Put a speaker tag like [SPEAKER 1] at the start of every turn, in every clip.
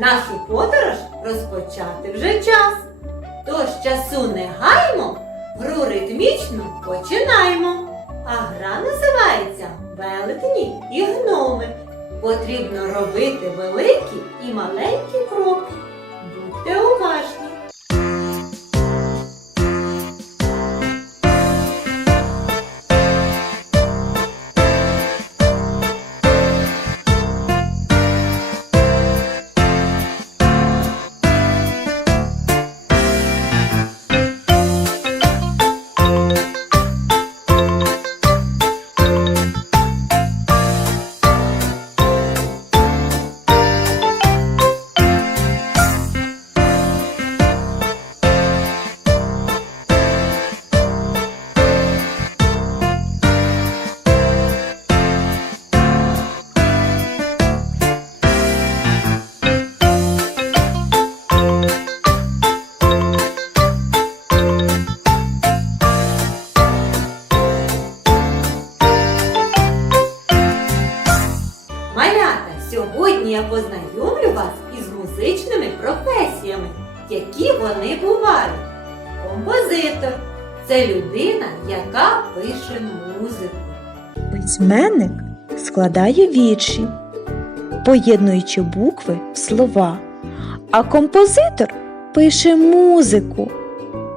[SPEAKER 1] нашу подорож розпочати вже час. Тож часу не гаймо, гру ритмічну починаємо. А гра називається Велетні і гноми. Потрібно робити великі і маленькі кроки. Будьте уважні. Композитор це людина, яка пише музику.
[SPEAKER 2] Письменник складає вірші, поєднуючи букви в слова, а композитор пише музику,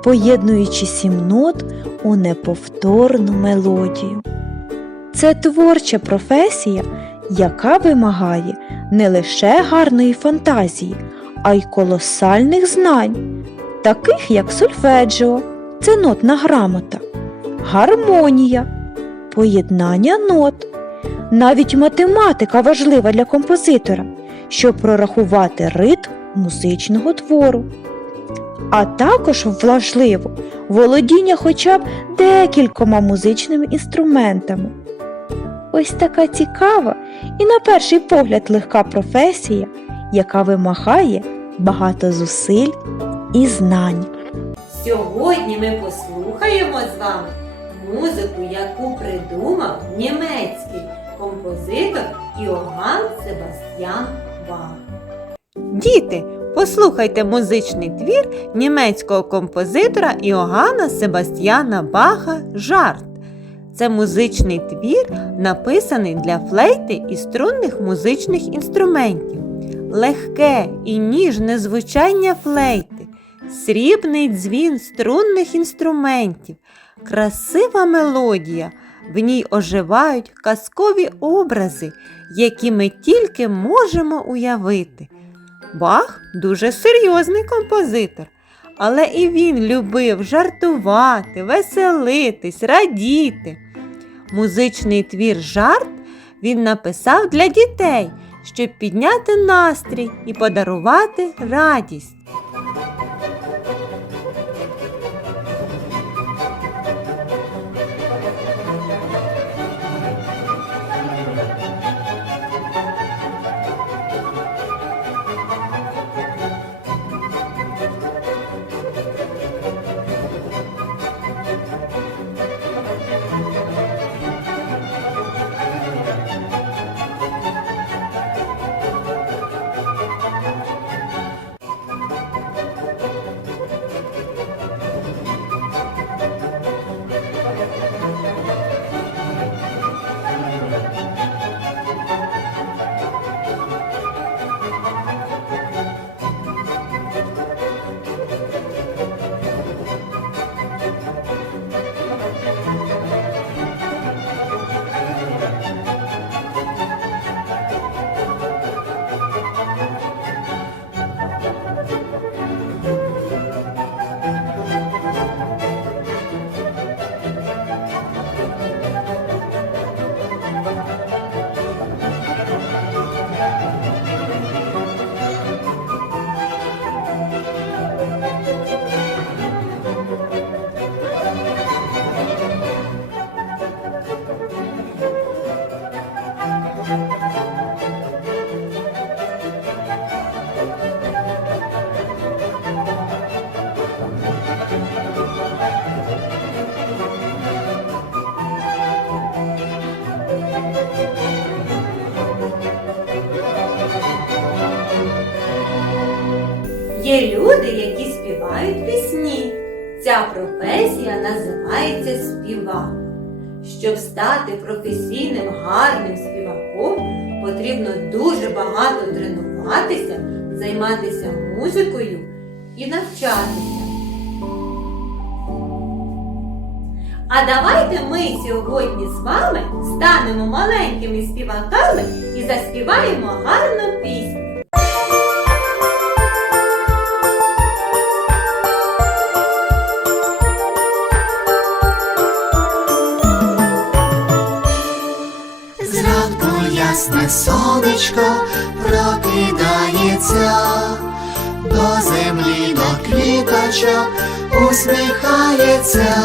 [SPEAKER 2] поєднуючи сім нот у неповторну мелодію. Це творча професія, яка вимагає не лише гарної фантазії, а й колосальних знань, таких як сольфеджіо, це нотна грамота, гармонія поєднання нот. Навіть математика важлива для композитора, щоб прорахувати ритм музичного твору. А також важливо володіння хоча б декількома музичними інструментами. Ось така цікава і на перший погляд легка професія, яка вимагає багато зусиль і знань.
[SPEAKER 1] Сьогодні ми послухаємо з вами музику, яку придумав німецький композитор Іоганн Себастьян Бах. Діти, послухайте музичний твір німецького композитора Іоганна Себастьяна Баха Жарт. Це музичний твір, написаний для флейти і струнних музичних інструментів. Легке і ніжне звучання флейти, срібний дзвін струнних інструментів, красива мелодія. В ній оживають казкові образи, які ми тільки можемо уявити. Бах дуже серйозний композитор, але і він любив жартувати, веселитись, радіти. Музичний твір жарт він написав для дітей, щоб підняти настрій і подарувати радість. Є люди, які співають пісні. Ця професія називається співак. Щоб стати професійним гарним співаком, потрібно дуже багато тренуватися, займатися музикою і навчатися. А давайте ми сьогодні з вами станемо маленькими співаками і заспіваємо гарну пісню.
[SPEAKER 3] Зранку ясне сонечко прокидається, до землі, до квіточок усміхається.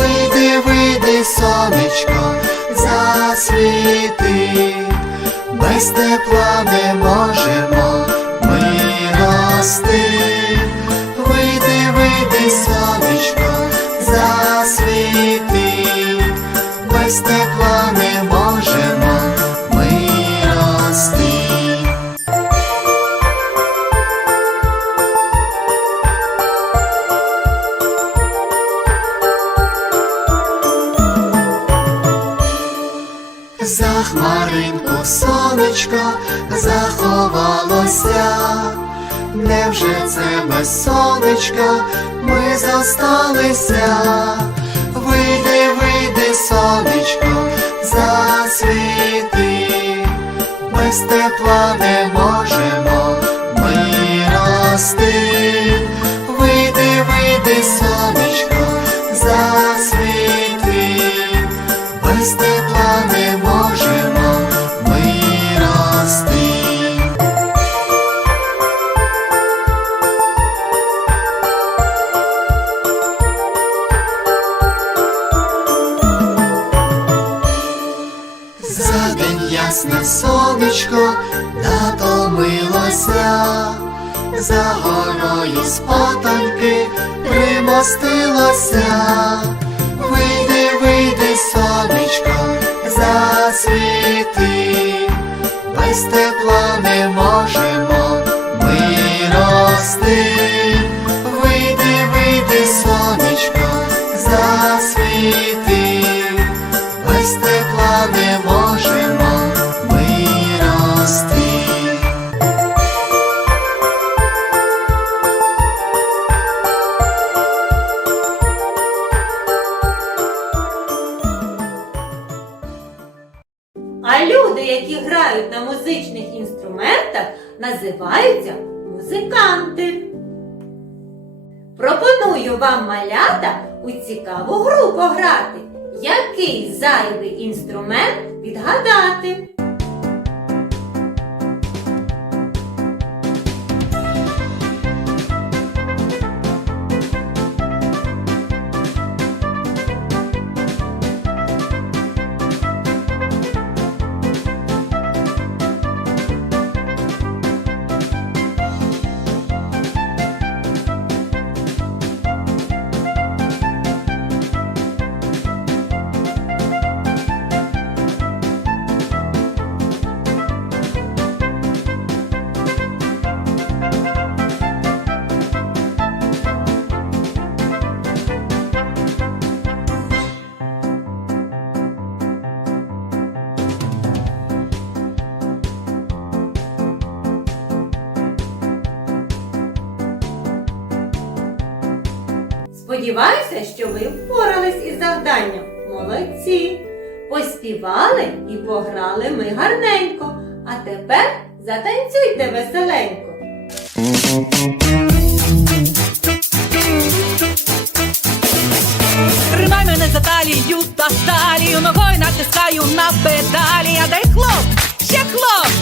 [SPEAKER 3] Вийди, вийди, сонечко, засвіти, без тепла не можемо ми рости. Вийди, вийди, сонечко, хмаринку сонечко заховалося, невже це без сонечка ми зосталися? Вийди, вийди, сонечко, засвіти, без тепла не можемо ми рости. День ясне сонечко натомилося, за горою спотоньки примостилося. Вийди, вийди, сонечко, засвіти, без тепла не можемо ми рости.
[SPEAKER 1] А люди, які грають на музичних інструментах, називаються музиканти. Пропоную вам малята у цікаву гру пограти. Який зайвий інструмент відгадати? Сподіваюся, що ви впорались із завданням. Молодці! Поспівали і пограли ми гарненько. А тепер затанцюйте веселенько.
[SPEAKER 4] Тримай мене за талію та талію, ногою натискаю на педалі, а дай хлоп, ще хлоп,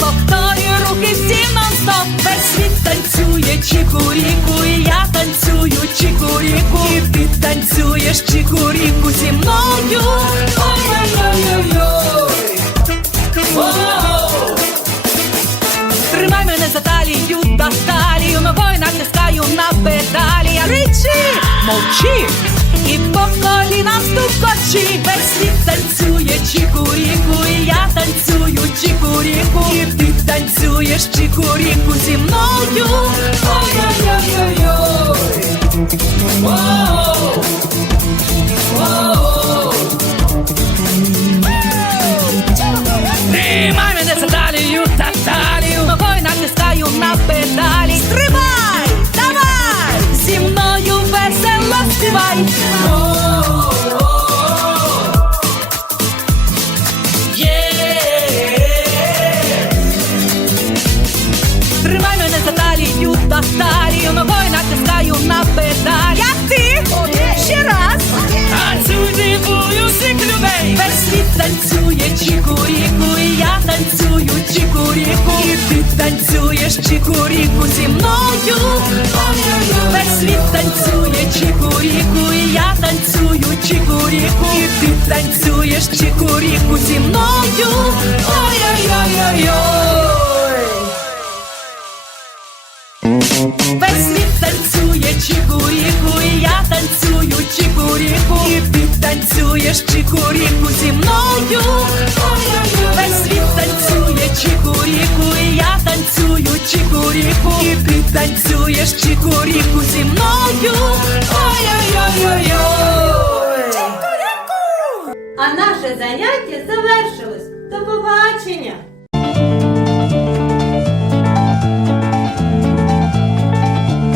[SPEAKER 4] повторюю руки всі нон-стоп, весь світ танцює чікуріку, і я танцюю чікуріку, і ти танцюєш чікуріку зі мною. Ой-ой-ой-ой-ой. Тримай мене за талію та талію, ногою натискаю на педалі, а речі, мовчи, і по колінам стукочі, весь світ танцює чікуріку, і я танцюю чікуріку, і ти танцюєш чікуріку зі мною. Ой-ой-ой-ой-ой. Чікуріку зі мною. Весь світ танцює чікуріку І я танцюю чікуріку І ти танцюєш чікуріку зі мною. Ой-ой-ой-ой-ой. Весь світ танцює чікуріку, і я танцюю чікуріку, і ти танцюєш чікуріку зі мною. Чікуріку, і я танцюю чікуріку, і ти танцюєш чікуріку зі мною. Ой-ой-ой-ой-ой.
[SPEAKER 1] А наше заняття завершилось. До побачення!